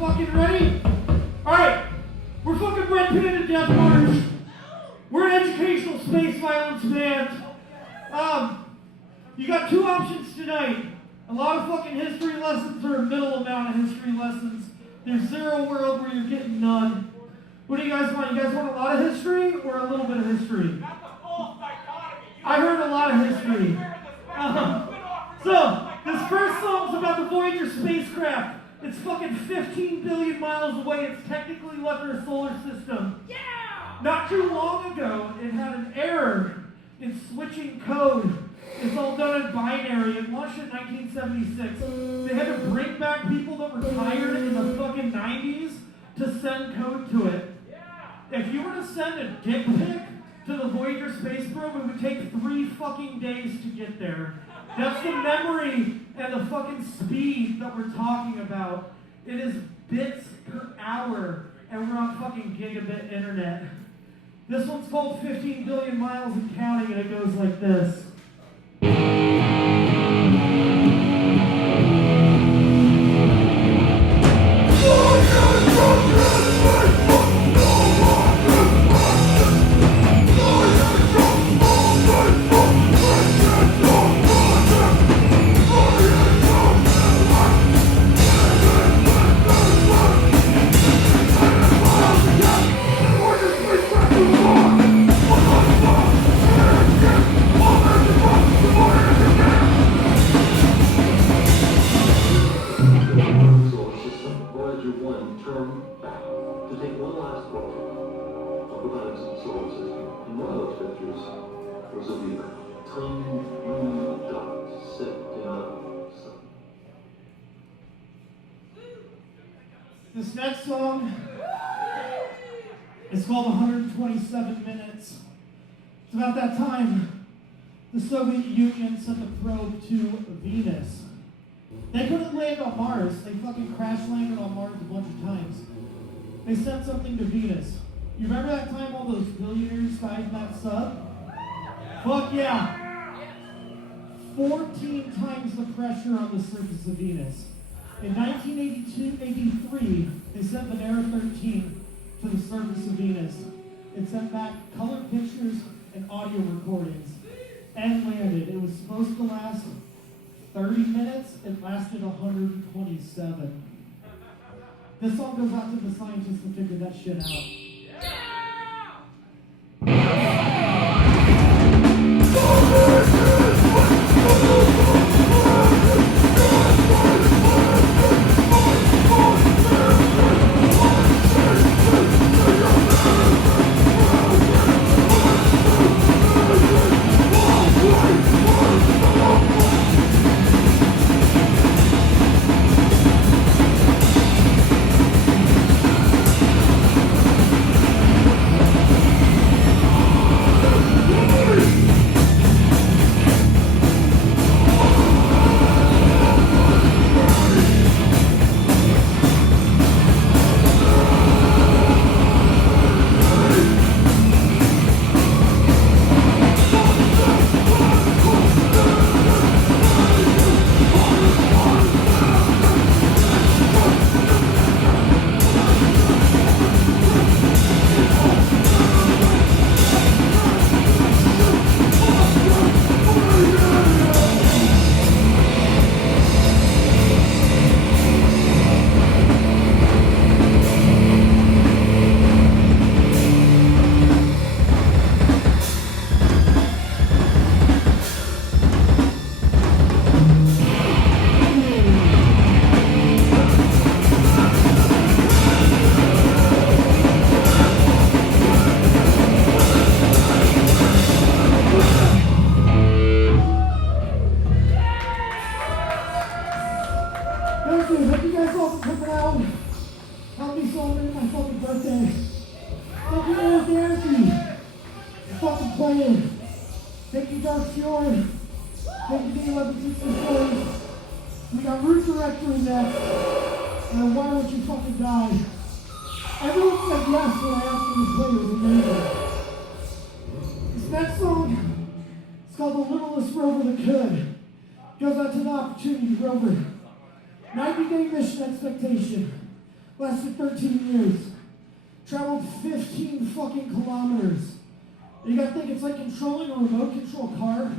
fucking ready? Alright, we're fucking Red Panda Death March. We're an educational space violence band. You got two options tonight. A lot of fucking history lessons or a middle amount of history lessons. There's zero world where you're getting none. What do you guys want? You guys want a lot of history or a little bit of history? I heard a lot of history. So, this first song's about the Voyager spacecraft. It's fucking 15 billion miles away. It's technically left our solar system. Yeah! Not too long ago, it had an error in switching code. It's all done in binary. It launched in 1976. They had to bring back people that were tired in the fucking 90s to send code to it. If you were to send a dick pic to the Voyager space probe, it would take 3 fucking days to get there. That's the memory and the fucking speed that we're talking about. It is bits per hour, and we're on fucking gigabit internet. This one's called 15 billion miles and counting, and it goes like this. This next song is called 127 Minutes. It's about that time the Soviet Union sent a probe to Venus. They couldn't land on Mars. They fucking crash landed on Mars a bunch of times. They sent something to Venus. You remember that time all those billionaires died in that sub? Fuck yeah. 14 times the pressure on the surface of Venus. In 1983, they sent Venera 13 to the surface of Venus. It sent back color pictures and audio recordings and landed. It was supposed to last 30 minutes. It lasted 127. This song goes out to the scientists to figure that shit out. Thank you guys all for coming out. Help me celebrate my fucking birthday. Thank you, Eric Anarchy, for fucking playing. Thank you, Dark Fjord. Thank you, the 1164. We got Root Directory next. And Why Won't You Fucking Die? Everyone said yes when I asked them to play. It was amazing. This next song is called The Littlest Rover That Could. Goes out to the Opportunity Rover. 90-day mission expectation. Lasted 13 years. Traveled 15 fucking kilometers. You gotta think it's like controlling a remote control car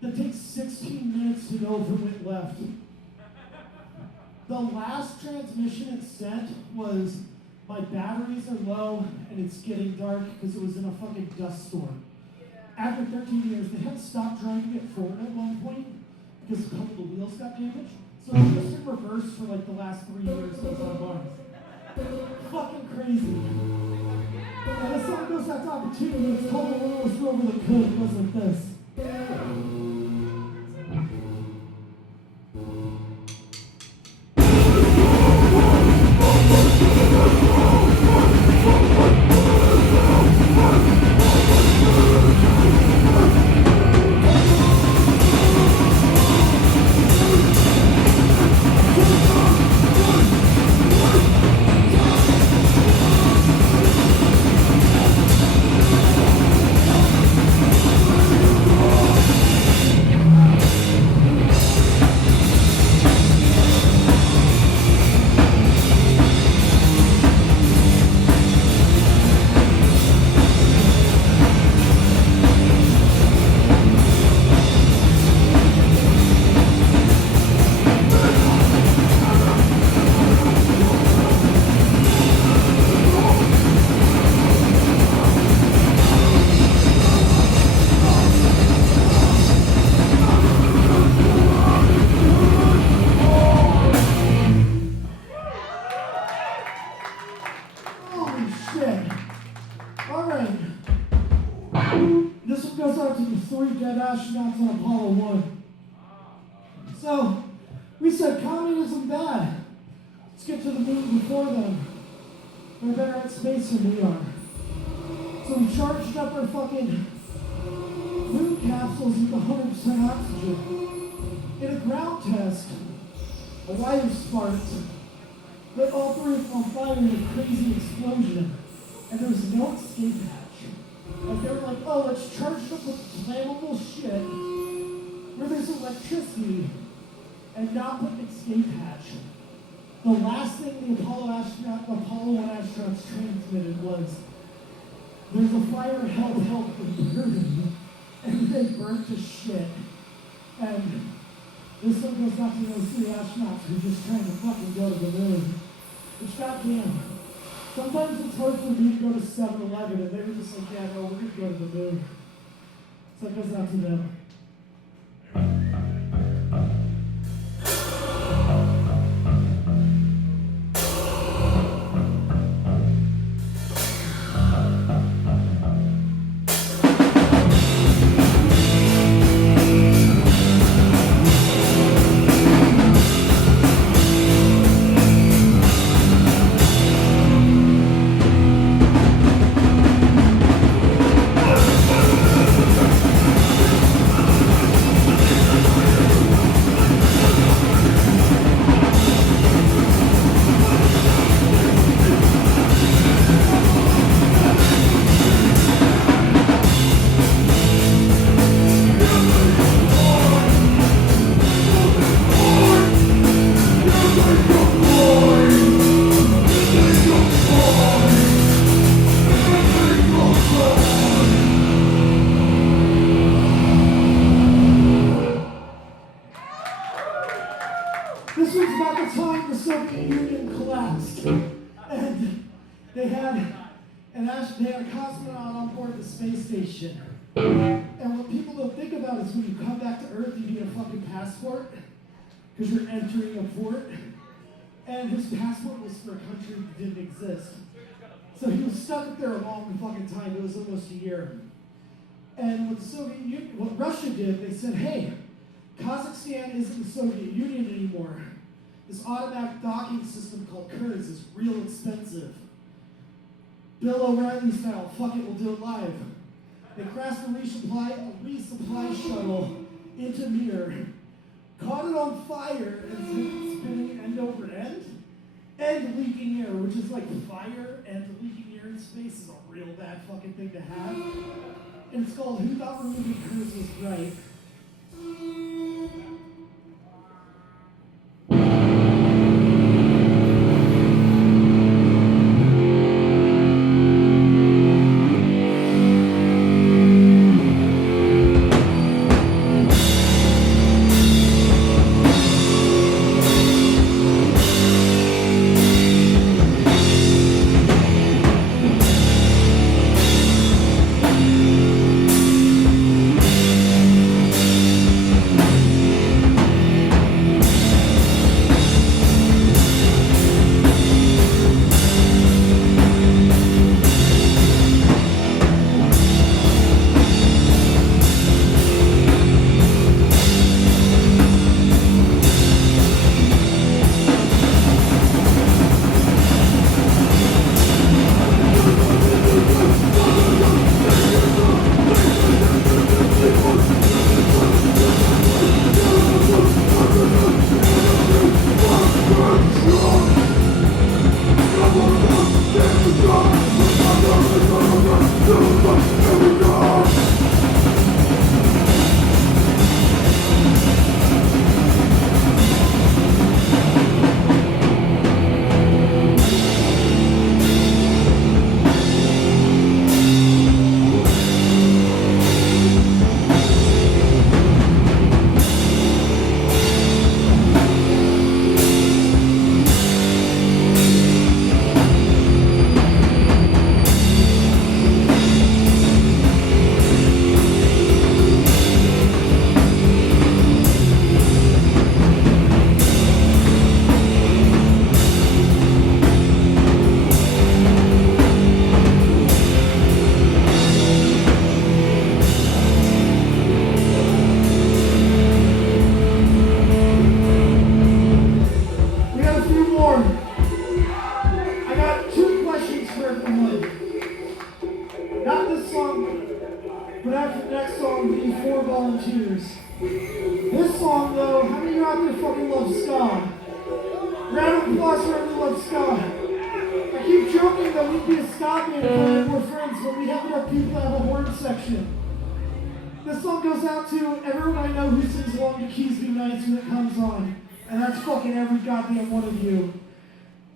that takes 16 minutes to know if it went left. The last transmission it sent was, my batteries are low and it's getting dark, because it was in a fucking dust storm. After 13 years, they had to stop driving it forward at one point because a couple of the wheels got damaged. So it was just in reverse for like the last 3 years it was on Mars. Fucking crazy. And this song goes out to opportunity. It's called The Lowest Rover That Could. It goes like this. Astronauts on Apollo 1. So, we said communism bad. Let's get to the moon before them. They're better at space than we are. So we charged up our fucking moon capsules with 100% oxygen. In a ground test, a wire sparked, lit all three of them on fire in a crazy explosion. And there was no escape hatch. Like they were like, oh, let's charge it up with flammable shit where there's electricity and not put an escape hatch. The last thing the Apollo 1 astronauts transmitted was, there's a fire, help, and burning, and they burnt to shit. And this one goes out to those 3 astronauts who are just trying to fucking go to the moon. Which, goddamn, sometimes it's hard for me to go to 7-Eleven, and they were just like, yeah, no, we're going to go to the moon. So it goes out to them. This was about the time the Soviet Union collapsed, and they had a cosmonaut on board the space station. And what people don't think about is when you come back to Earth, you need a fucking passport, because you're entering a port. And his passport was for a country that didn't exist. So he was stuck there a long fucking time. It was almost a year. And what Russia did, they said, hey, Kazakhstan isn't the Soviet Union anymore. This automatic docking system called Kurz is real expensive. Bill O'Reilly style, fuck it, we'll do it live. They crashed a resupply shuttle into Mir, caught it on fire, and spinning end over end, and leaking air, which is like fire and leaking air in space is a real bad fucking thing to have. And it's called Who Thought Removing Kurz Was Right. This song, though, how many of you out there fucking love ska? Round of applause for everyone who loves ska. I keep joking that we'd be a ska band if we had more friends, but we have enough people to have a horn section. This song goes out to everyone I know who sings along to Keys Be Nice when it comes on. And that's fucking every goddamn one of you.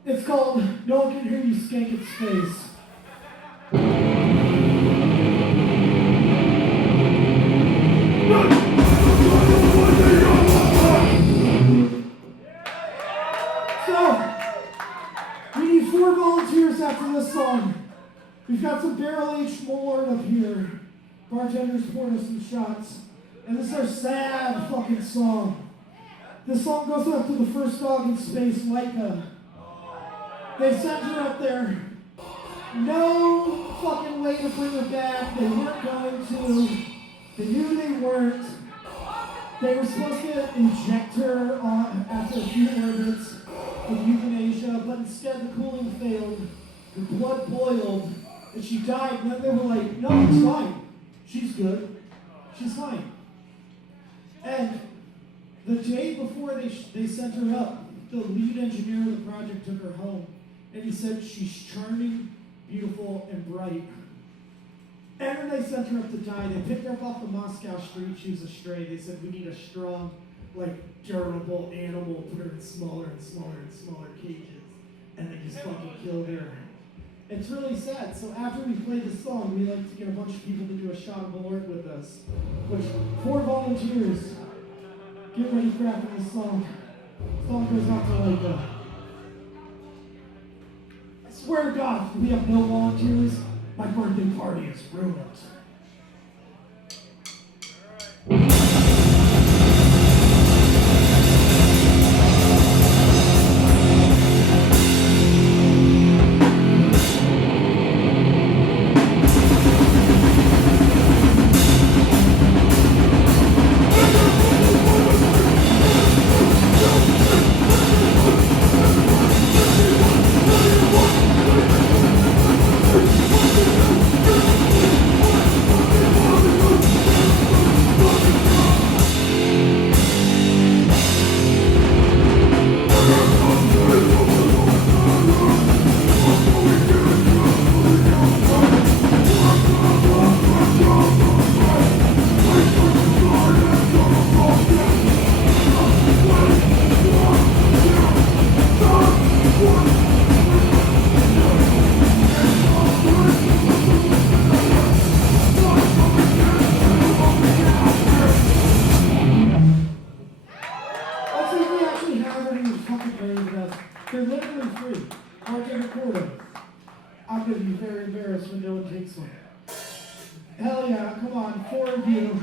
It's called No One Can Hear You Skank in Space. Volunteers after this song. We've got some barrel-aged Malort up here. Bartenders pouring us some shots. And this is our sad fucking song. This song goes up to the first dog in space, Laika. They sent her up there. No fucking way to bring her back. They weren't going to. They knew they weren't. They were supposed to inject her after a few orbits with euthanasia, but instead the cooling failed, her blood boiled, and she died. And then they were like, no, it's fine. She's good. She's fine. And the day before they sent her up, the lead engineer of the project took her home, and he said she's charming, beautiful, and bright. And when they sent her up to die, they picked her up off the Moscow street. She was a stray. They said, we need a strong, durable animal, put her in smaller and smaller and smaller cages. And they just fucking killed her. It's really sad. So after we play this song, we like to get a bunch of people to do a shot of Malort with us. Which, 4 volunteers, get ready for after this song. The song goes out to Laika. I swear to God, if we have no volunteers, my birthday party is ruined. They're literally free. Hard to record them. I'm going to be very embarrassed when no one takes one. Hell yeah, come on, 4 of you.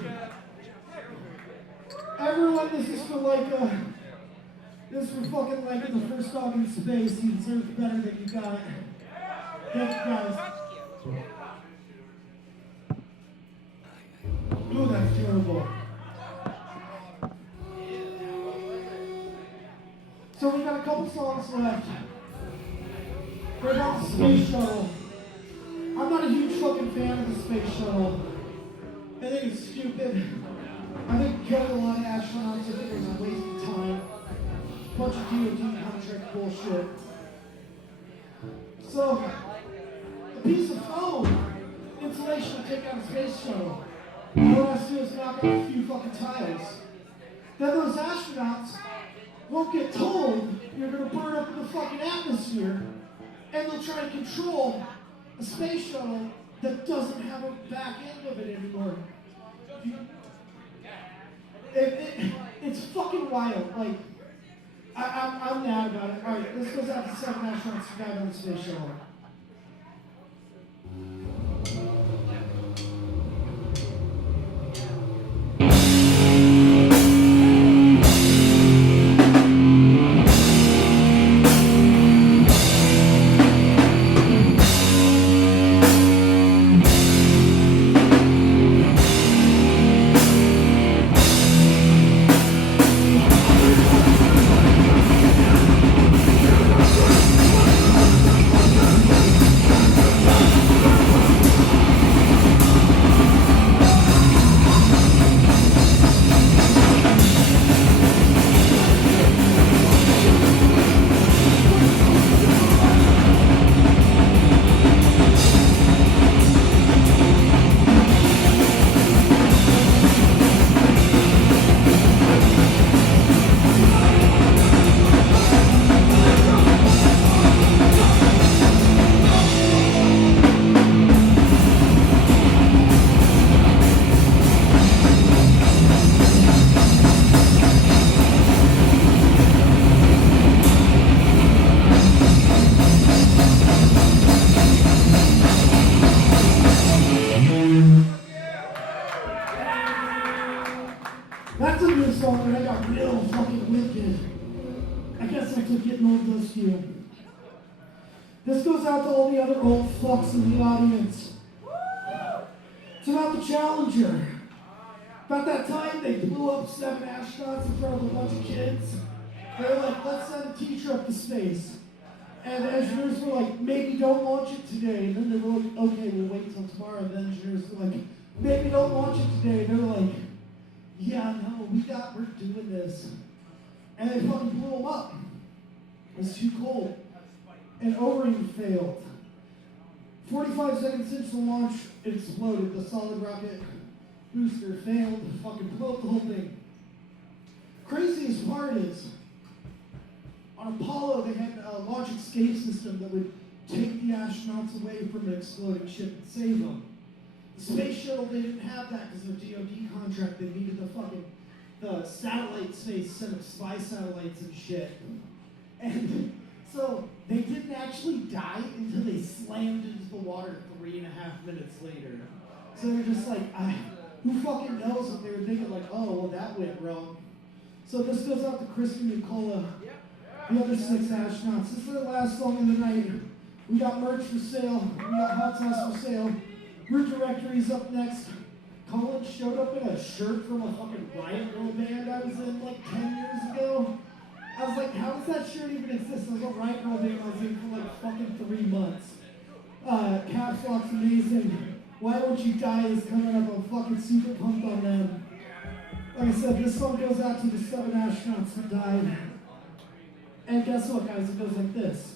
Everyone, this is for this is for fucking the first dog in space. He deserves better than you got. Thanks, guys. Ooh, that's terrible. So we got a couple songs left. They're about the space shuttle. I'm not a huge fucking fan of the space shuttle. I think it's stupid. I think killing a lot of astronauts, I think it was a waste of time. Bunch of DoD contract bullshit. So, a piece of foam, insulation to take out a space shuttle. All I have to do is knock out a few fucking tiles. Then those astronauts won't get told you're going to burn up in the fucking atmosphere, and they'll try to control a space shuttle that doesn't have a back end of it anymore. It's fucking wild. I'm mad about it. All right, this goes out to 7 astronauts who died on the space shuttle. aspect of getting old does to you. This goes out to all the other old fucks in the audience. It's about the Challenger. About that time they blew up 7 astronauts in front of a bunch of kids. They were like, let's send a teacher up to space. And the engineers were like, maybe don't launch it today. And then they were like, okay, we'll wait till tomorrow. And the engineers were like, maybe don't launch it today. And they were like, yeah, no, we're doing this. And they fucking blew them up. It was too cold. And O-ring failed. 45 seconds into the launch, it exploded. The solid rocket booster failed. Fucking blew up the whole thing. Craziest part is, on Apollo, they had a launch escape system that would take the astronauts away from an exploding ship and save them. The space shuttle, they didn't have that because of the DoD contract. They needed the satellite space, set up spy satellites and shit. And so they didn't actually die until they slammed into the water 3.5 minutes later. So they're just like, who fucking knows what they were thinking, like, oh, well, that went wrong. So this goes out to Kristen Nicola, the other 6 astronauts. This is their last song of the night. We got merch for sale. We got hot sauce for sale. Root Directory's up next. Colin showed up in a shirt from a fucking Riot Girl band I was in like 10 years ago. I was like, how does that shirt even exist? I was a Riot Girl band I was in for like fucking 3 months. Caps Lock's amazing. Why Won't You Die is coming up. I'm fucking super pumped on them. Like I said, this song goes out to the 7 astronauts who died. And guess what, guys? It goes like this.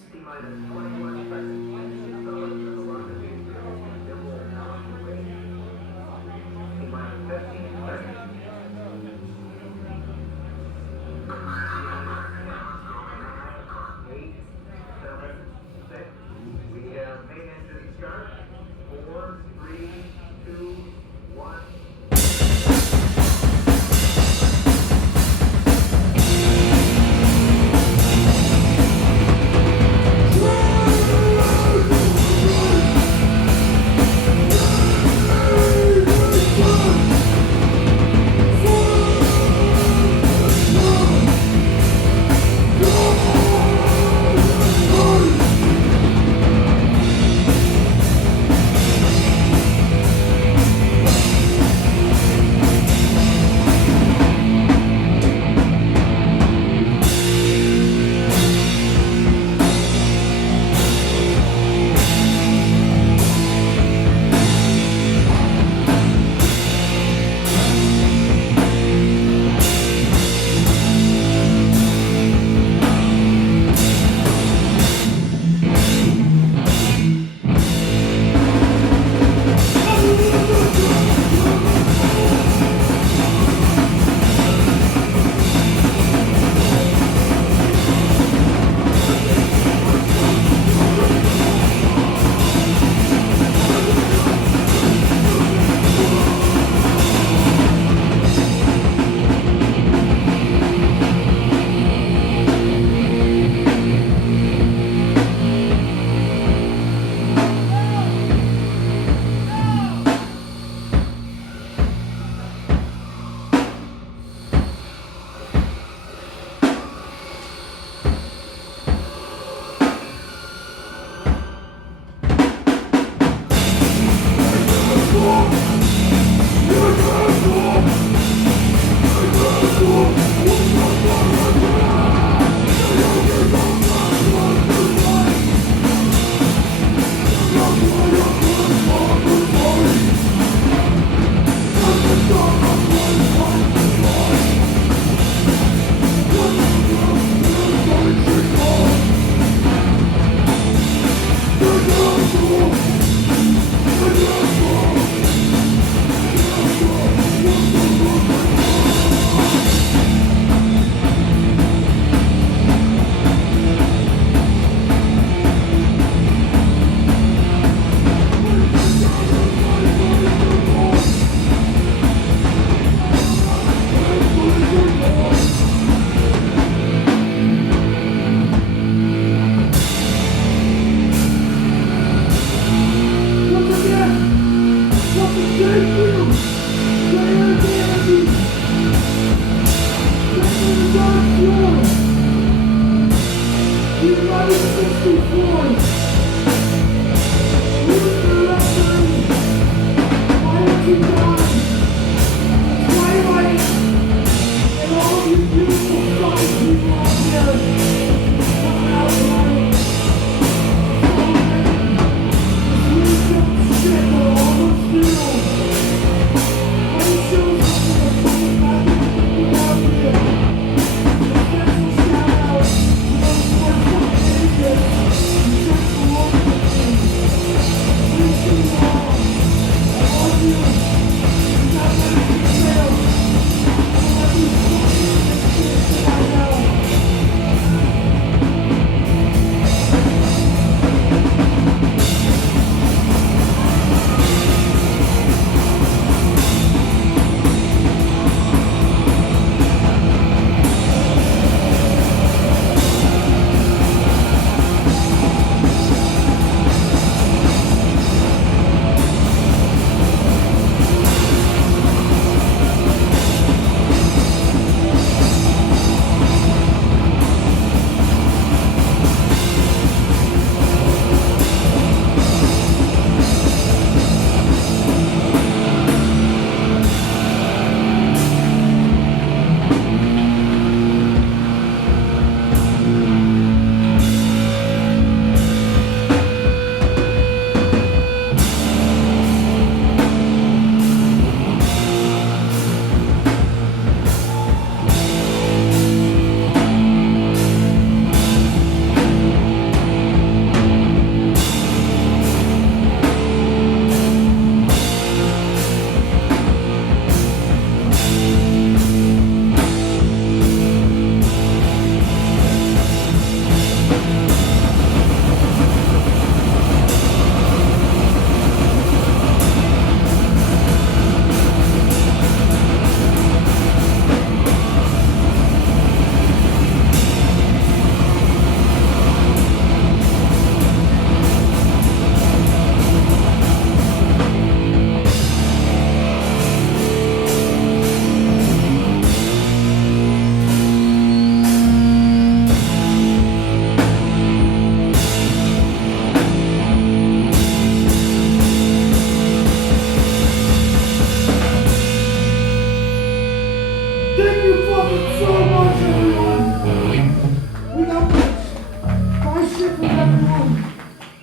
everyone.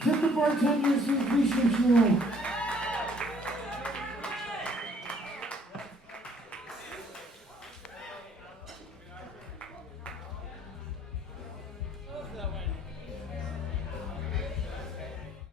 Tip the bartenders who appreciate you all.